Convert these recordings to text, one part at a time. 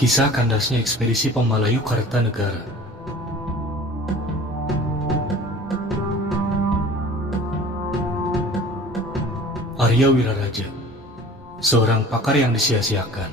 Kisah kandasnya ekspedisi Pemalayu Kartanegara. Arya Wiraraja, seorang pakar yang disia-siakan.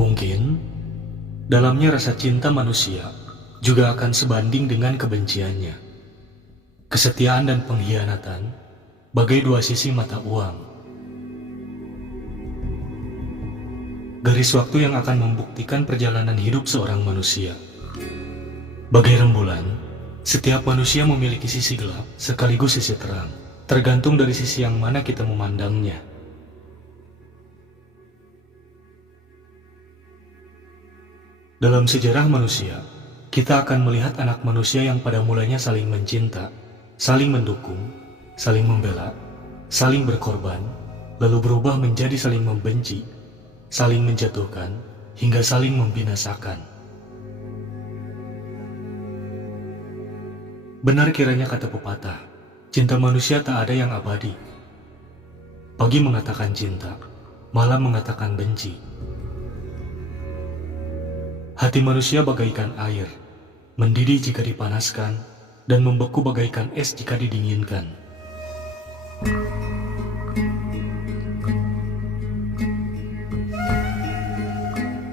Mungkin dalamnya rasa cinta manusia juga akan sebanding dengan kebenciannya. Kesetiaan dan pengkhianatan bagai dua sisi mata uang. Garis waktu yang akan membuktikan perjalanan hidup seorang manusia. Bagai rembulan, setiap manusia memiliki sisi gelap sekaligus sisi terang, tergantung dari sisi yang mana kita memandangnya. Dalam sejarah manusia, kita akan melihat anak manusia yang pada mulanya saling mencinta, saling mendukung, saling membela, saling berkorban, lalu berubah menjadi saling membenci, saling menjatuhkan, hingga saling membinasakan. Benar kiranya kata pepatah, cinta manusia tak ada yang abadi. Pagi mengatakan cinta, malam mengatakan benci. Hati manusia bagaikan air, mendidih jika dipanaskan, dan membeku bagaikan es jika didinginkan.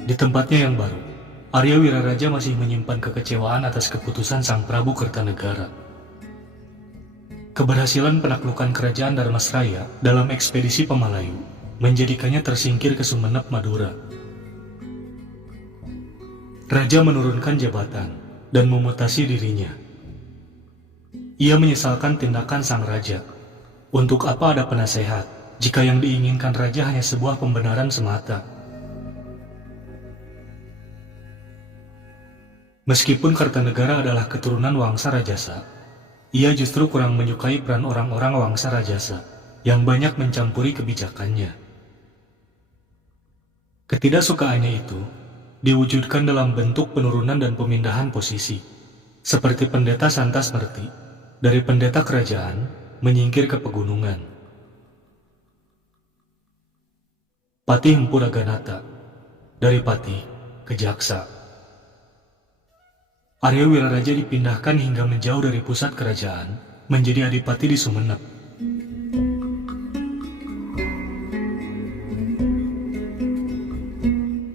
Di tempatnya yang baru, Arya Wiraraja masih menyimpan kekecewaan atas keputusan Sang Prabu Kertanegara. Keberhasilan penaklukan kerajaan Dharmasraya dalam ekspedisi Pemalayu menjadikannya tersingkir ke Sumenep, Madura. Raja menurunkan jabatan dan memutasi dirinya. Ia menyesalkan tindakan sang raja. Untuk apa ada penasehat jika yang diinginkan raja hanya sebuah pembenaran semata? Meskipun Kartanegara adalah keturunan Wangsa Rajasa, ia justru kurang menyukai peran orang-orang Wangsa Rajasa yang banyak mencampuri kebijakannya. Ketidaksukaannya itu diwujudkan dalam bentuk penurunan dan pemindahan posisi, seperti pendeta Santasmerti dari pendeta kerajaan menyingkir ke pegunungan. Patih Empu Raganata dari patih ke jaksa. Arya Wiraraja dipindahkan hingga menjauh dari pusat kerajaan, menjadi adipati di Sumenep.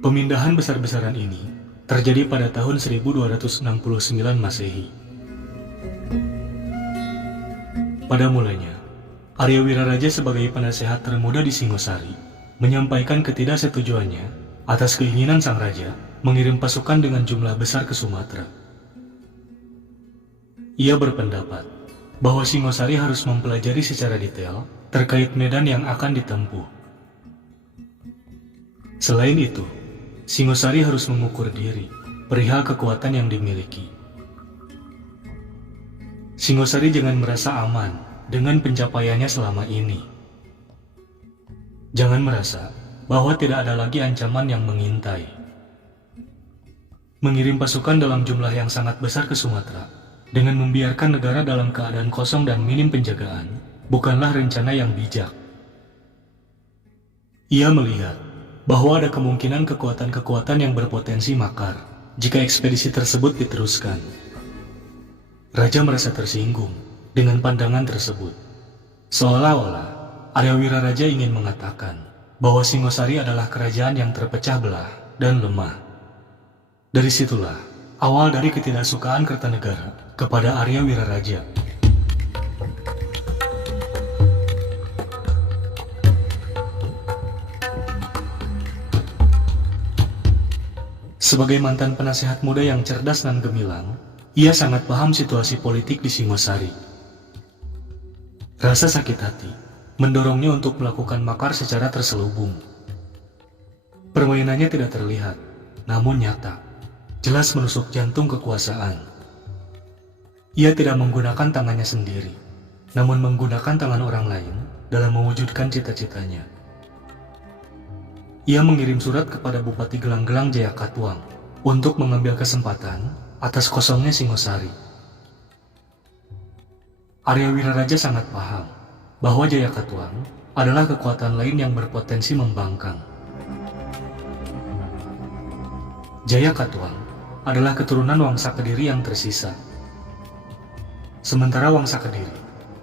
Pemindahan besar-besaran ini terjadi pada tahun 1269 Masehi. Pada mulanya, Arya Wiraraja sebagai penasehat termuda di Singosari menyampaikan ketidaksetujuannya atas keinginan sang raja mengirim pasukan dengan jumlah besar ke Sumatera. Ia berpendapat bahwa Singosari harus mempelajari secara detail terkait medan yang akan ditempuh. Selain itu, Singosari harus mengukur diri perihal kekuatan yang dimiliki. Singosari jangan merasa aman dengan pencapaiannya selama ini. Jangan merasa bahwa tidak ada lagi ancaman yang mengintai. Mengirim pasukan dalam jumlah yang sangat besar ke Sumatera dengan membiarkan negara dalam keadaan kosong dan minim penjagaan bukanlah rencana yang bijak. Ia melihat bahwa ada kemungkinan kekuatan-kekuatan yang berpotensi makar jika ekspedisi tersebut diteruskan. Raja merasa tersinggung dengan pandangan tersebut. Seolah-olah Arya Wiraraja ingin mengatakan bahwa Singosari adalah kerajaan yang terpecah belah dan lemah. Dari situlah awal dari ketidaksukaan Kertanegara kepada Arya Wiraraja. Sebagai mantan penasehat muda yang cerdas dan gemilang, ia sangat paham situasi politik di Singosari. Rasa sakit hati mendorongnya untuk melakukan makar secara terselubung. Permainannya tidak terlihat, namun nyata, jelas menusuk jantung kekuasaan. Ia tidak menggunakan tangannya sendiri, namun menggunakan tangan orang lain dalam mewujudkan cita-citanya. Ia mengirim surat kepada Bupati Gelang-Gelang Jayakatwang untuk mengambil kesempatan atas kosongnya Singosari. Arya Wiraraja sangat paham bahwa Jayakatwang adalah kekuatan lain yang berpotensi membangkang. Jayakatwang adalah keturunan Wangsa Kediri yang tersisa. Sementara Wangsa Kediri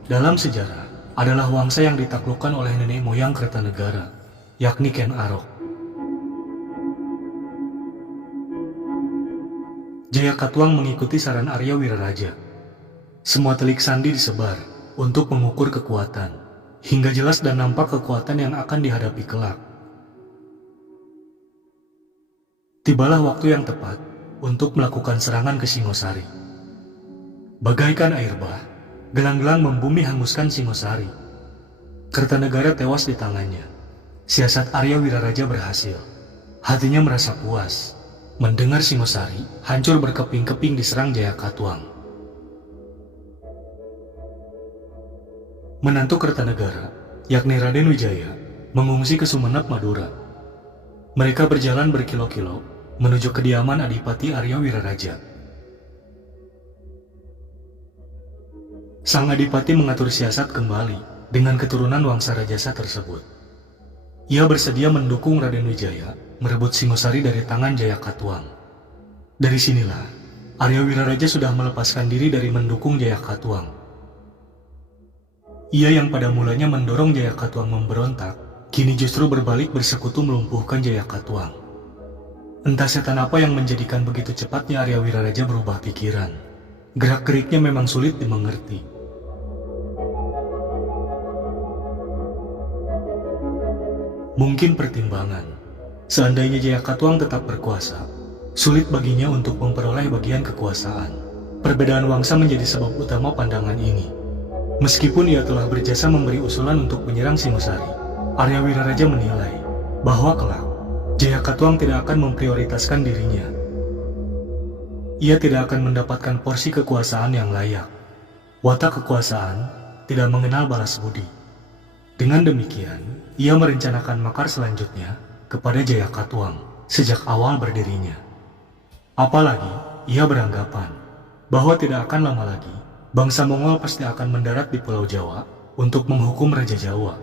dalam sejarah adalah wangsa yang ditaklukkan oleh nenek moyang Kertanegara, yakni Ken Arok. Jayakatwang mengikuti saran Arya Wiraraja. Semua telik sandi disebar untuk mengukur kekuatan, hingga jelas dan nampak kekuatan yang akan dihadapi kelak. Tibalah waktu yang tepat untuk melakukan serangan ke Singosari. Bagaikan air bah, gelang-gelang membumi hanguskan Singosari. Kertanegara tewas di tangannya. Siasat Arya Wiraraja berhasil. Hatinya merasa puas mendengar Singosari hancur berkeping-keping diserang Jayakatwang. Menantu Kertanegara, yakni Raden Wijaya, mengungsi ke Sumenep, Madura. Mereka berjalan berkilo-kilo menuju kediaman Adipati Arya Wiraraja. Sang Adipati mengatur siasat kembali dengan keturunan Wangsa Rajasa tersebut. Ia bersedia mendukung Raden Wijaya merebut Singosari dari tangan Jayakatwang. Dari sinilah, Arya Wiraraja sudah melepaskan diri dari mendukung Jayakatwang. Ia yang pada mulanya mendorong Jayakatwang memberontak, kini justru berbalik bersekutu melumpuhkan Jayakatwang. Entah setan apa yang menjadikan begitu cepatnya Arya Wiraraja berubah pikiran. Gerak-geriknya memang sulit dimengerti. Mungkin pertimbangan, seandainya Jayakatwang tetap berkuasa, sulit baginya untuk memperoleh bagian kekuasaan. Perbedaan wangsa menjadi sebab utama pandangan ini. Meskipun ia telah berjasa memberi usulan untuk menyerang Singosari, Arya Wiraraja menilai bahwa kelak Jayakatwang tidak akan memprioritaskan dirinya. Ia tidak akan mendapatkan porsi kekuasaan yang layak. Watak kekuasaan tidak mengenal balas budi. Dengan demikian, ia merencanakan makar selanjutnya kepada Jayakatwang sejak awal berdirinya. Apalagi, ia beranggapan bahwa tidak akan lama lagi bangsa Mongol pasti akan mendarat di Pulau Jawa untuk menghukum Raja Jawa.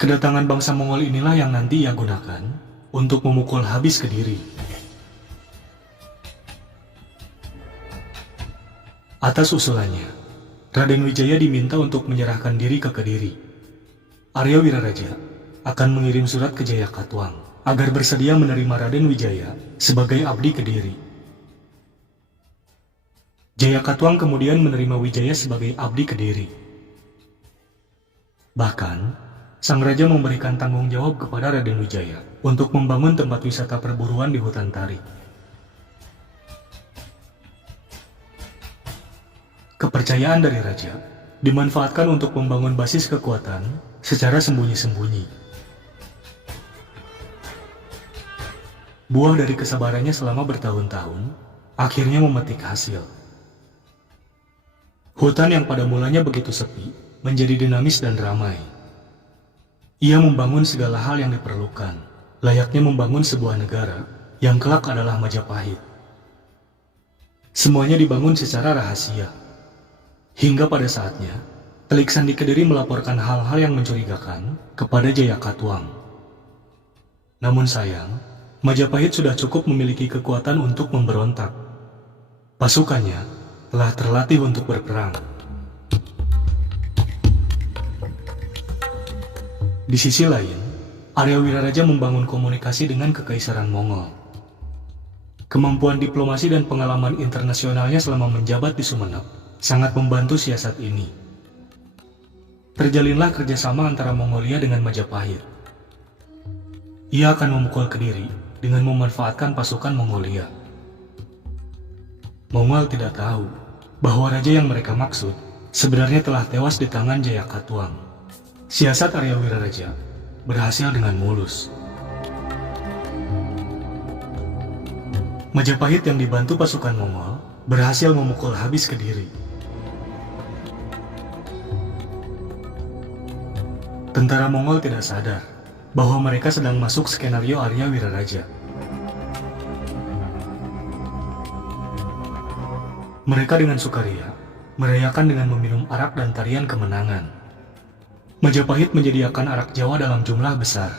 Kedatangan bangsa Mongol inilah yang nanti ia gunakan untuk memukul habis Kediri. Atas usulannya, Raden Wijaya diminta untuk menyerahkan diri ke Kediri. Arya Wiraraja akan mengirim surat ke Jayakatwang agar bersedia menerima Raden Wijaya sebagai abdi Kediri. Jayakatwang kemudian menerima Wijaya sebagai abdi Kediri. Bahkan, sang raja memberikan tanggung jawab kepada Raden Wijaya untuk membangun tempat wisata perburuan di hutan Tarik. Kepercayaan dari raja dimanfaatkan untuk membangun basis kekuatan secara sembunyi-sembunyi. Buah dari kesabarannya selama bertahun-tahun akhirnya memetik hasil. Hutan yang pada mulanya begitu sepi menjadi dinamis dan ramai. Ia membangun segala hal yang diperlukan, layaknya membangun sebuah negara yang kelak adalah Majapahit. Semuanya dibangun secara rahasia. Hingga pada saatnya, Telik Sandi Kediri melaporkan hal-hal yang mencurigakan kepada Jayakatwang. Namun sayang, Majapahit sudah cukup memiliki kekuatan untuk memberontak. Pasukannya telah terlatih untuk berperang. Di sisi lain, Arya Wiraraja membangun komunikasi dengan Kekaisaran Mongol. Kemampuan diplomasi dan pengalaman internasionalnya selama menjabat di Sumenep sangat membantu siasat ini. Terjalinlah kerjasama antara Mongolia dengan Majapahit. Ia akan memukul Kediri dengan memanfaatkan pasukan Mongolia. Mongol tidak tahu bahwa raja yang mereka maksud sebenarnya telah tewas di tangan Jayakatwang. Siasat Arya Wiraraja berhasil dengan mulus. Majapahit yang dibantu pasukan Mongol berhasil memukul habis Kediri. Tentara Mongol tidak sadar bahwa mereka sedang masuk skenario Arya Wiraraja. Mereka dengan sukaria merayakan dengan meminum arak dan tarian kemenangan. Majapahit menyediakan arak Jawa dalam jumlah besar.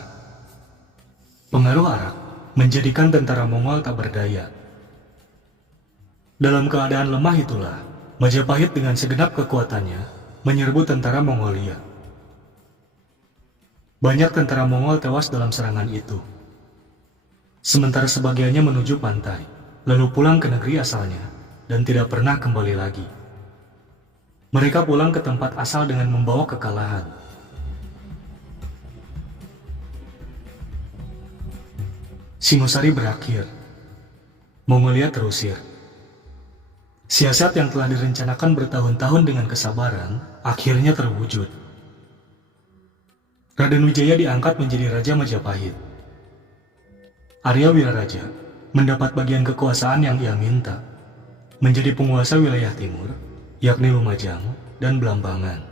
Pengaruh arak menjadikan tentara Mongol tak berdaya. Dalam keadaan lemah itulah, Majapahit dengan segenap kekuatannya menyerbu tentara Mongolia. Banyak tentara Mongol tewas dalam serangan itu. Sementara sebagiannya menuju pantai, lalu pulang ke negeri asalnya, dan tidak pernah kembali lagi. Mereka pulang ke tempat asal dengan membawa kekalahan. Singosari berakhir. Mongolia terusir. Siasat yang telah direncanakan bertahun-tahun dengan kesabaran akhirnya terwujud. Raden Wijaya diangkat menjadi Raja Majapahit. Arya Wiraraja mendapat bagian kekuasaan yang ia minta, menjadi penguasa wilayah timur, yakni Lumajang dan Blambangan.